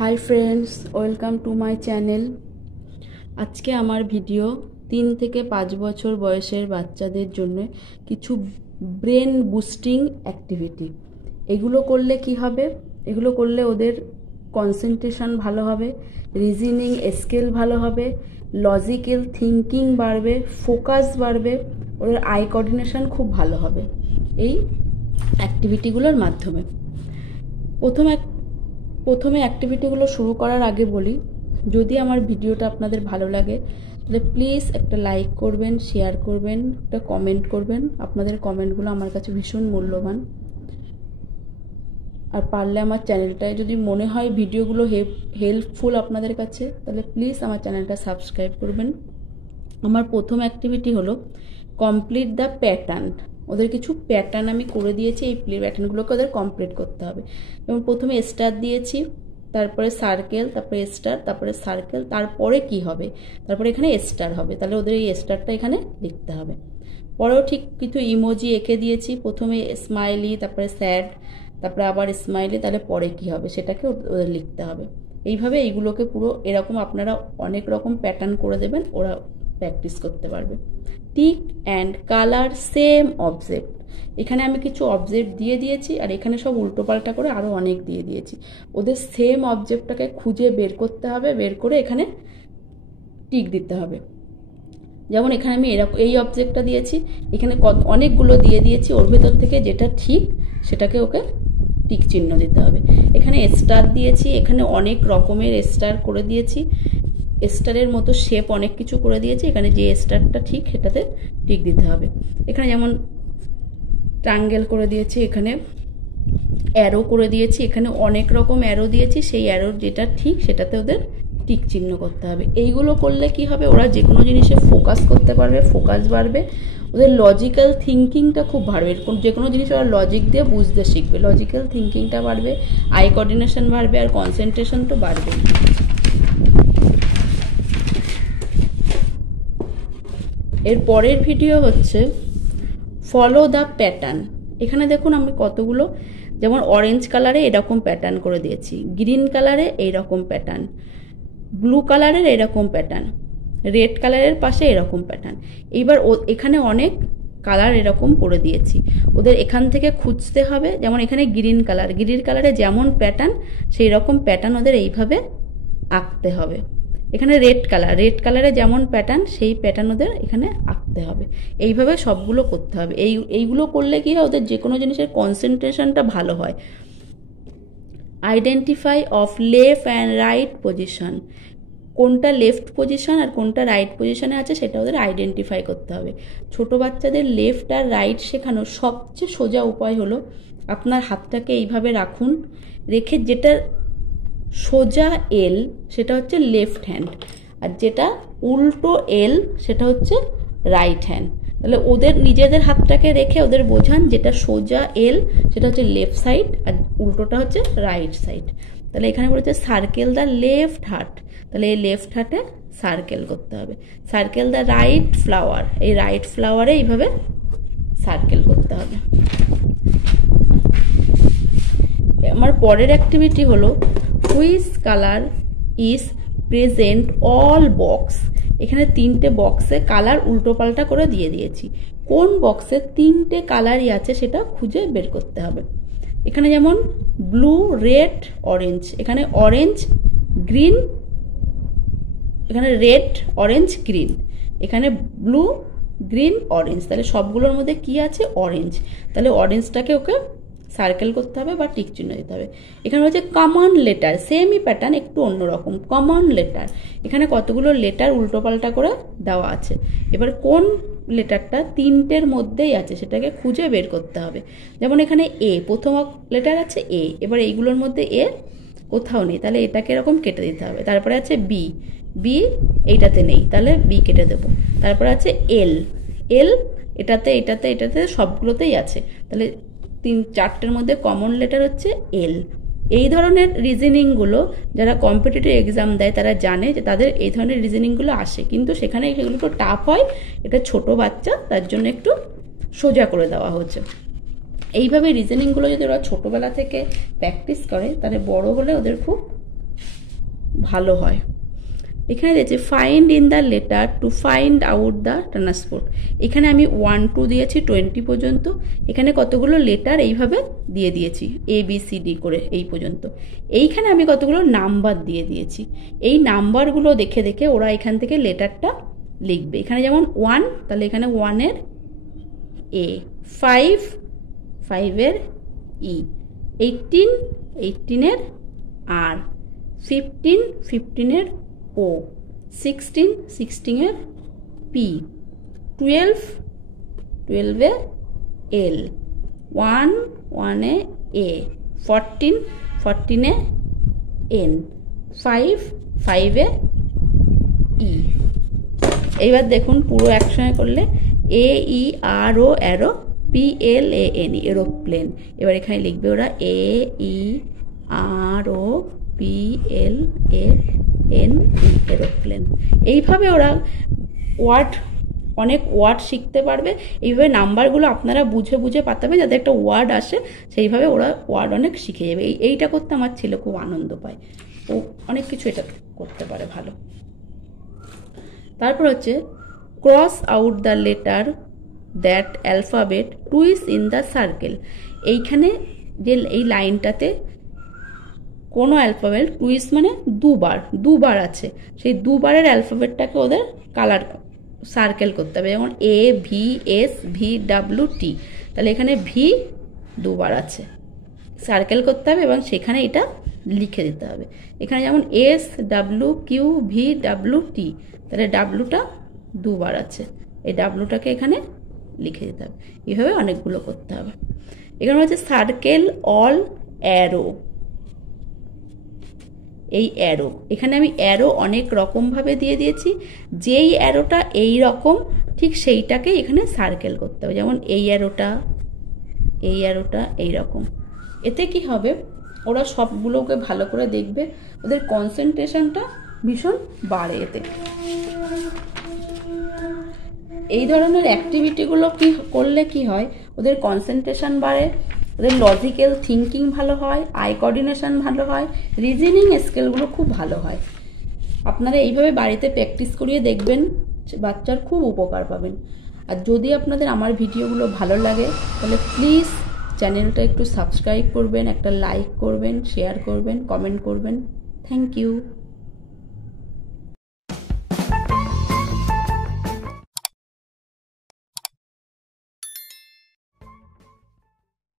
High friends welcome to my channel. आज के आमार भिडियो 3 থেকে 5 বছর বয়সের বাচ্চাদের জন্য কিছু ব্রেন বুস্টিং অ্যাক্টিভিটি। এগুলো করলে কি হবে, এগুলো করলে ওদের কনসেন্ট্রেশন ভালো হবে, রিজনিং স্কিল ভালো হবে, লজিক্যাল থিঙ্কিং বাড়বে, ফোকাস বাড়বে, ওদের আই কোঅর্ডিনেশন খুব ভালো হবে এই অ্যাক্টিভিটিগুলোর মাধ্যমে। প্রথমে অ্যাক্টিভিটিগুলো শুরু করার আগে বলি, যদি আমার ভিডিওটা আপনাদের ভালো লাগে তাহলে প্লিজ একটা লাইক করবেন, শেয়ার করবেন, একটা কমেন্ট করবেন। আপনাদের কমেন্টগুলো আমার কাছে ভীষণ মূল্যবান। আর পারলে আমার চ্যানেলটায় যদি মনে হয় ভিডিওগুলো হেল্পফুল আপনাদের কাছে, তাহলে প্লিজ আমার চ্যানেলটা সাবস্ক্রাইব করবেন। আমার প্রথম অ্যাক্টিভিটি হলো কমপ্লিট দ্য প্যাটার্ন। ওদের কিছু প্যাটার্ন আমি করে দিয়েছি, এই প্যাটার্নগুলোকে ওদের কমপ্লিট করতে হবে। যেমন প্রথমে স্টার দিয়েছি, তারপরে সার্কেল, তারপরে স্টার, তারপরে সার্কেল, তারপরে কি হবে, তারপরে এখানে স্টার হবে। তাহলে ওদের এই স্টারটা এখানে লিখতে হবে। পরেও ঠিক কিছু ইমোজি এঁকে দিয়েছি, প্রথমে স্মাইলি, তারপরে স্যাড, তারপরে আবার স্মাইলি, তাহলে পরে কি হবে সেটাকে ওদের লিখতে হবে। এইভাবে এইগুলোকে পুরো এরকম আপনারা অনেক রকম প্যাটার্ন করে দেবেন, ওরা প্র্যাকটিস করতে পারবে। Tick and colour same object. এখানে আমি কিছু অবজেক্ট দিয়ে দিয়েছি, আর এখানে সব উল্টোপাল্টা করে আরও অনেক দিয়ে দিয়েছি। ওদের সেম অবজেক্টটাকে খুঁজে বের করতে হবে, বের করে এখানে টিক দিতে হবে। যেমন এখানে আমি এই অবজেক্টটা দিয়েছি, এখানে অনেকগুলো দিয়ে দিয়েছি, ওর ভেতর থেকে যেটা ঠিক সেটাকে ওকে টিক চিহ্ন দিতে হবে। এখানে স্টার দিয়েছি, এখানে অনেক রকমের স্টার করে দিয়েছি, স্টারের মতো শেপ অনেক কিছু করে দিয়েছি, এখানে যে স্টারটা ঠিক সেটাতে টিক দিতে হবে। এখানে যেমন ট্রায়াঙ্গেল করে দিয়েছি, এখানে অ্যারো করে দিয়েছি, এখানে অনেক রকম অ্যারো দিয়েছি, সেই অ্যারোর যেটা ঠিক সেটাতে ওদের টিক চিহ্ন করতে হবে। এইগুলো করলে কি হবে, ওরা যে কোনো জিনিসে ফোকাস করতে পারবে, ফোকাস বাড়বে, ওদের লজিক্যাল থিঙ্কিংটা খুব বাড়বে। যে কোনো জিনিস ওরা লজিক দিয়ে বুঝতে শিখবে, লজিক্যাল থিঙ্কিংটা বাড়বে, আই কোঅর্ডিনেশন বাড়বে, আর কনসেন্ট্রেশন তো বাড়বে। এর পরের ভিডিও হচ্ছে ফলো দ্য প্যাটার্ন। এখানে দেখুন আমি কতগুলো, যেমন অরেঞ্জ কালারে এরকম প্যাটার্ন করে দিয়েছি, গ্রিন কালারে এইরকম প্যাটার্ন, ব্লু কালারের এরকম প্যাটার্ন, রেড কালারের পাশে এরকম প্যাটার্ন। এইবার এখানে অনেক কালার এরকম করে দিয়েছি, ওদের এখান থেকে খুঁজতে হবে। যেমন এখানে গ্রিন কালারে যেমন প্যাটার্ন সেই রকম প্যাটার্ন ওদের এইভাবে আঁকতে হবে। এখানে রেড কালারে যেমন প্যাটার্ন সেই প্যাটার্ন ওদের এখানে আঁকতে হবে। এইভাবে সবগুলো করতে হবে। এইগুলো করলে কি হয়, ওদের যে কোনো জিনিসের কনসেন্ট্রেশনটা ভালো হয়। Identify of left and right position, কোনটা লেফট পজিশন আর কোনটা রাইট পজিশনে আছে সেটা ওদের আইডেন্টিফাই করতে হবে। ছোট বাচ্চাদের লেফট আর রাইট শেখানোর সবচেয়ে সোজা উপায় হলো আপনার হাতটাকে এইভাবে রাখুন, রেখে যেটা সোজা এল সেটা হচ্ছে লেফট হ্যান্ড, আর যেটা উল্টো এল সেটা হচ্ছে রাইট হ্যান্ড। তাহলে ওদের নিজেদের হাতটাকে রেখে ওদের বোঝান যেটা সোজা এল সেটা হচ্ছে লেফট সাইড আর উল্টোটা হচ্ছে রাইট সাইড। তাহলে এখানে বলেছে সার্কেল দ্য লেফট হার্ট, তাহলে এই লেফট হার্টে সার্কেল করতে হবে। সার্কেল দ্য রাইট ফ্লাওয়ার, এই রাইট ফ্লাওয়ারে এইভাবে সার্কেল করতে হবে। আমার পরের অ্যাক্টিভিটি হলো which colour is present all box. এখানে 3টে বক্সে কালার উল্টোপাল্টা করে দিয়ে দিয়েছি, কোন বক্সে 3টে কালারই আছে সেটা খুঁজে বের করতে হবে। এখানে যেমন ব্লু, রেড, অরেঞ্জ, এখানে অরেঞ্জ, গ্রিন, এখানে রেড, অরেঞ্জ, গ্রিন, এখানে ব্লু, গ্রিন, অরেঞ্জ। তাহলে সবগুলোর মধ্যে কি আছে, অরেঞ্জ। তাহলে অরেঞ্জটাকে ওকে সার্কেল করতে হবে বা টিক চিহ্ন দিতে হবে। এখানে হচ্ছে কমন লেটার, সেমই প্যাটার্ন একটু অন্যরকম, কমন লেটার। এখানে কতগুলো লেটার উল্টোপাল্টা করে দেওয়া আছে, এবার কোন লেটারটা 3টের মধ্যেই আছে সেটাকে খুঁজে বের করতে হবে। যেমন এখানে এ, প্রথম লেটার আছে এ, এবার এইগুলোর মধ্যে এ কোথাও নেই, তাহলে এটাকে এরকম কেটে দিতে হবে। তারপরে আছে বি, এইটাতে নেই, তাহলে বি কেটে দেবো। তারপরে আছে এল, এটাতে সবগুলোতেই আছে, তাহলে 3-4টের মধ্যে কমন লেটার হচ্ছে এল। এই ধরনের রিজনিংগুলো যারা কম্পিটিটিভ এক্সাম দেয় তারা জানে যে তাদের এই ধরনের রিজনিংগুলো আসে, কিন্তু সেখানে সেগুলো একটু টাফ হয়। এটা ছোট বাচ্চা, তার জন্য একটু সোজা করে দেওয়া হচ্ছে। এইভাবে রিজনিংগুলো যদি ওরা ছোটবেলা থেকে প্র্যাকটিস করে তাহলে বড় হলে ওদের খুব ভালো হয়। এখানে দিয়েছে find in the letter to find out the transport. এখানে আমি 1 2 দিয়েছি 20 পর্যন্ত। এখানে কতগুলো লেটার এইভাবে দিয়ে দিয়েছি ABCD করে এই পর্যন্ত। এইখানে আমি কতগুলো নাম্বার দিয়ে দিয়েছি। এই নাম্বারগুলো দেখে দেখে ওরা এখান থেকে লেটারটা লিখবে। এখানে যেমন 1, তাহলে এখানে 1 এর A, 5 এর E, 18 এর R, 15 এর O, 16 এর P, 12 এর L, 1 A A, 14 A N, 5 A E। এইবার দেখুন পুরো একসঙ্গে করলে AERO অ্যারো PLANE এরোপ্লেন। এবার এখানে লিখবে ওরা AERO PLANE এরোপ্লেন। এইভাবে ওরা অনেক ওয়ার্ড শিখতে পারবে। এইভাবে নাম্বারগুলো আপনারা বুঝে বুঝে পাঠাবে, যাতে একটা ওয়ার্ড আসে সেইভাবে ওরা ওয়ার্ড অনেক শিখে যাবে। এইটা করতে আমার ছেলে খুব আনন্দ পায়, ও অনেক কিছু এটা করতে পারে ভালো। তারপর হচ্ছে cross out the letter that alphabet twice in the circle. এইখানে যে এই লাইনটাতে কোনো অ্যালফাবেট টুইস মানে দুবার আছে, সেই দুবারের অ্যালফাবেটটাকে ওদের কালার সার্কেল করতে হবে। যেমন AVSVWT, তাহলে এখানে ভি দুবার আছে, সার্কেল করতে হবে এবং সেখানে এটা লিখে দিতে হবে। এখানে যেমন SWQVWT, তাহলে ডাব্লুটা দুবার আছে, এই ডাব্লুটাকে এখানে লিখে দিতে হবে। এইভাবে অনেকগুলো করতে হবে। এখানে হচ্ছে সার্কেল অল অ্যারো, এই অ্যারো, এখানে আমি অ্যারো অনেক রকমভাবে দিয়ে দিয়েছি। যেই অ্যারোটা এই রকম ঠিক সেইটাকে এখানে সার্কেল করতে হবে। যেমন এই অ্যারোটা এই রকম। এতে কি হবে, ওরা সবগুলোকে ভালো করে দেখবে, ওদের কনসেন্ট্রেশনটা ভীষণ বাড়ে এতে। এই ধরনের অ্যাক্টিভিটিগুলো করলে কি হয়, ওদের কনসেন্ট্রেশন বাড়ে, ওদের লজিক্যাল থিঙ্কিং ভালো হয়, আই কোঅর্ডিনেশন ভালো হয়, রিজনিং স্কিলগুলো খুব ভালো হয়। আপনারা এইভাবে বাড়িতে প্র্যাকটিস করিয়ে দেখবেন, বাচ্চার খুব উপকার পাবেন। আর যদি আপনাদের আমার ভিডিওগুলো ভালো লাগে তাহলে প্লিজ চ্যানেলটা একটু সাবস্ক্রাইব করবেন, একটা লাইক করবেন, শেয়ার করবেন, কমেন্ট করবেন। Thank you.